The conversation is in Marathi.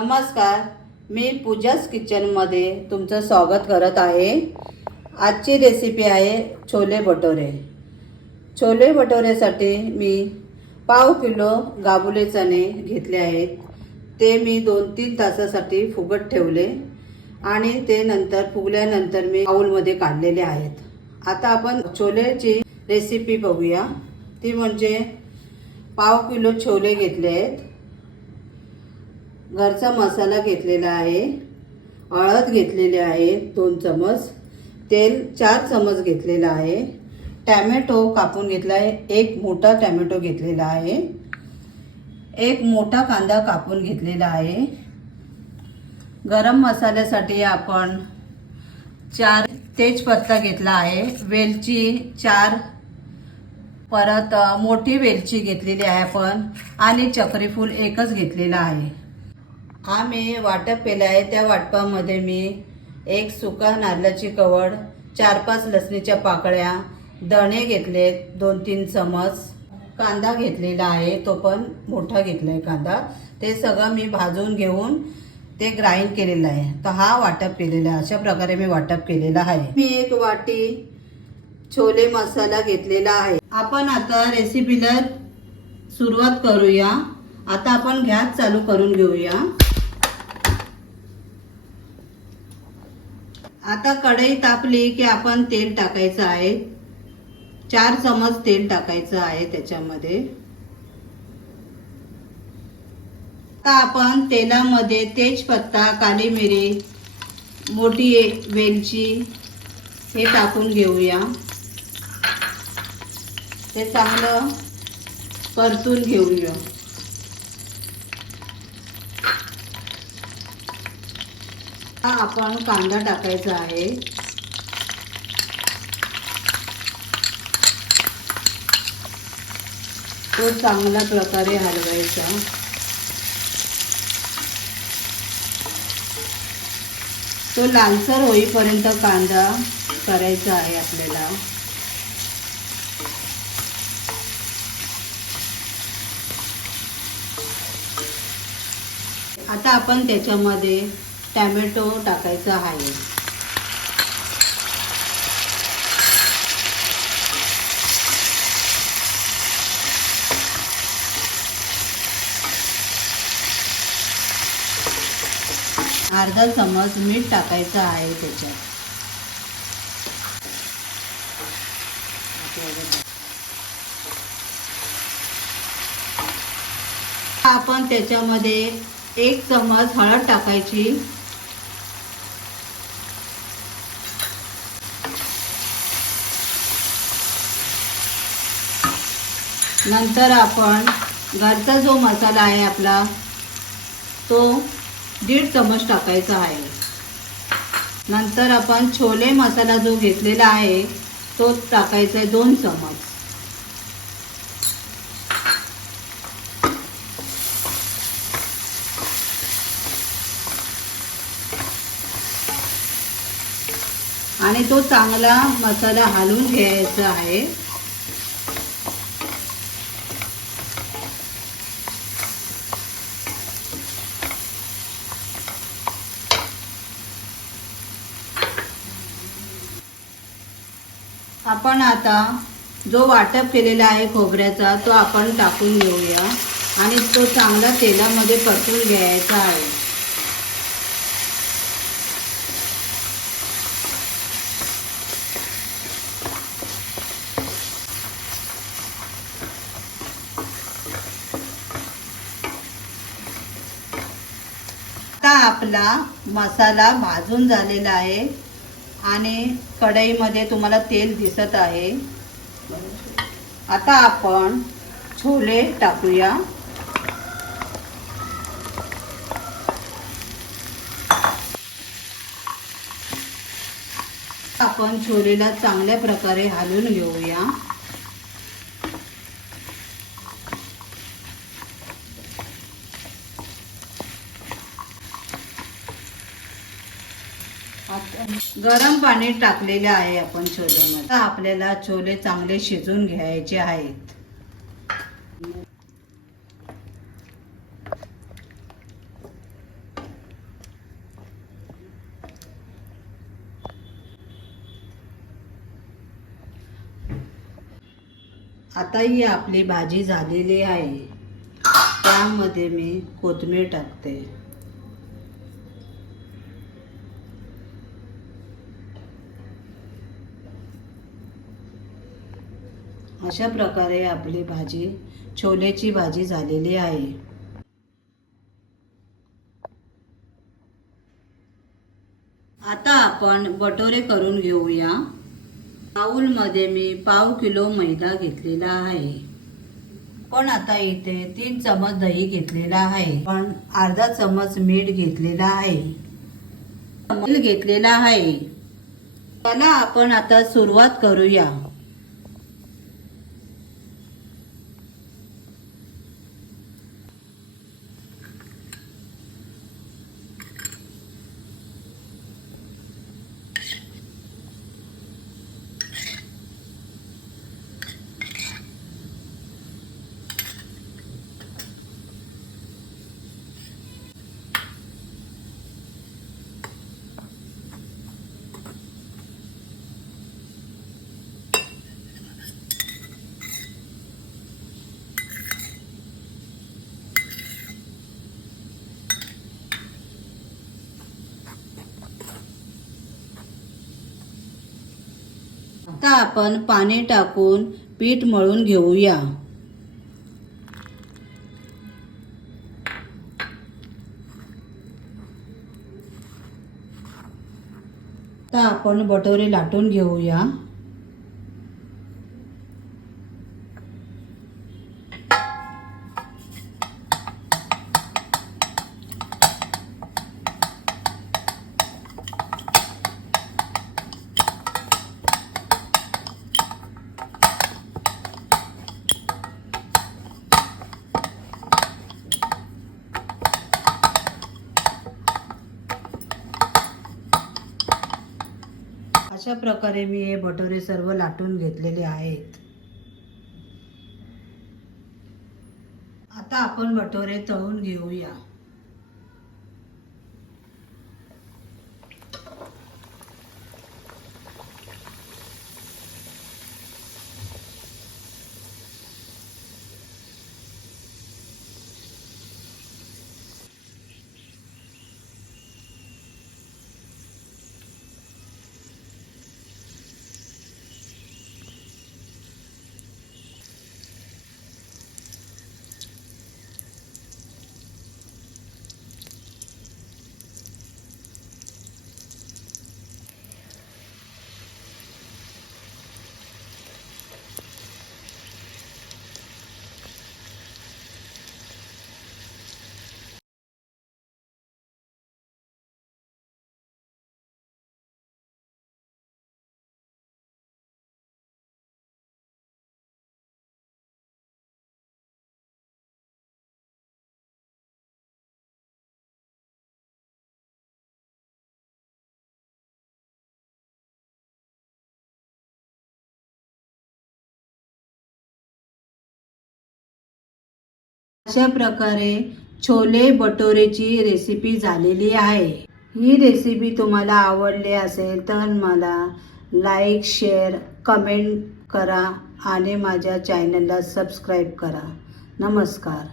नमस्कार, मी पूजाच किचनमध्ये तुमचं स्वागत करत आहे। आजची रेसिपी आहे छोले भटोरे। छोले भटोरेसाठी मी पाव किलो गाबुले चणे घेतले आहेत। ते मी 2-3 तासासाठी फुगत ठेवले आणि ते नंतर फुगल्यानंतर मी बाउलमध्ये काढलेले आहेत। आता आपण छोलेची रेसिपी बघूया। ती म्हणजे पाव किलो छोले घेतले आहेत, घरचा मसाला घेतलेला आहे, हळद घेतलेली आहे 2 चमच, तेल 4 चमच घेतलेला आहे, टोमॅटो कापून घेतला आहे, 1 मोठा टोमॅटो घेतलेला आहे, 1 मोठा कांदा कापून घेतलेला आहे। गरम मसाल्यासाठी आपण 4 तेजपत्ता घेतला आहे, वेलची 4, परत मोठी वेलची घेतलेली आहे आपण, आणि चक्री फूल 1च घेतलेला आहे। हा मी वाटप केला आहे। त्या वाटपामध्ये मी 1 सुका नारळाची कवड, 4-5 लसणीच्या पाकळ्या, धणे घेतलेत 2-3 चमच, कांदा घेतलेला आहे, तो पण मोठा घेतलाय कांदा। ते सगळं मी भाजून घेऊन ते ग्राइंड केलेलं आहे। तर हा वाटप केलेला आहे, अशा प्रकारे मी वाटप केलेला आहे। मी 1 वाटी छोले मसाला घेतलेला आहे। आपण आता रेसिपीला सुरुवात करूया। आता आपण गॅस चालू करून घेऊया। आता कढई तापली की आपण तेल टाकायचं आहे। 4 चमच तेल टाकायचं आहे त्याच्यामध्ये। आता आपण तेलामध्ये तेजपत्ता, काली मिरी, मोठी वेलची हे टाकून घेऊया। ते चांगलं परतून घेऊया। हा आपण कांदा टाकायचा आहे। तो चांगल्या प्रकारे हलवायचा। तो लालसर होईपर्यंत कांदा करायचा आहे आपल्याला। आता आपण त्याच्यामध्ये टोमॅटो टाकायचा आहे। अर्धा चमच मीठ टाकायचं आहे त्याच्यात। आपण त्याच्यामध्ये 1 चमच हळद टाकायची, नंतर आपण घरचा जो मसाला आहे आपला तो 1.5 चमच टाकायचा आहे। नंतर आपण छोले मसाला जो घेतलेला आहे तो टाकायचा आहे 2 चमच। आणि तो चांगला मसाला हलवून घ्यायचा आहे। आपण आता जो वाटप केलेला आहे खोबऱ्याचा तो आपण टाकून घेऊया आणि तो चांगला तेलामध्ये परतून घ्यायचा आहे। आता आपला मसाला भाजून झालेला आहे आणि कढईमध्ये तुम्हाला तेल दिसत आहे। आता आपण छोले टाकूया। आपण छोलेला चांगल्या प्रकारे हलवून घेऊया। गरम पाणी टाकलेले आहे आपण छोलेमध्ये। आपल्याला छोले चांगले शिजून घ्यायचे आहेत। आता ही आपली भाजी झालेली आहे. त्यामध्ये मी कोथिंबीर टाकते. अशा प्रकारे आपली भाजी, छोलेची भाजी झालेली आहे. आता आपण भटोरे करून घेऊया. बाउलमध्ये मी पाव किलो मैदा घेतलेला आहे. पण आता इथे 3 चमच दही घेतलेला आहे. पण अर्धा चमच मीठ घेतलेला आहे. तेल घेतलेला आहे. चला आपण आता सुरुवात करूया. आता आपण पाणी टाकून पीठ मळून घेऊया. आता आपण भटोरे लाटून घेऊया. अशा प्रकारे मी हे भटोरे सर्व लाटून घेतलेले आहेत. आता आपण भटोरे तळून घेऊया. अशा प्रकारे छोले भटोरेची रेसिपी झालेली आहे. ही रेसिपी तुम्हाला आवडली असेल तर मला लाईक, शेअर, कमेंट करा आणि माझ्या चॅनलला सबस्क्राईब करा. नमस्कार.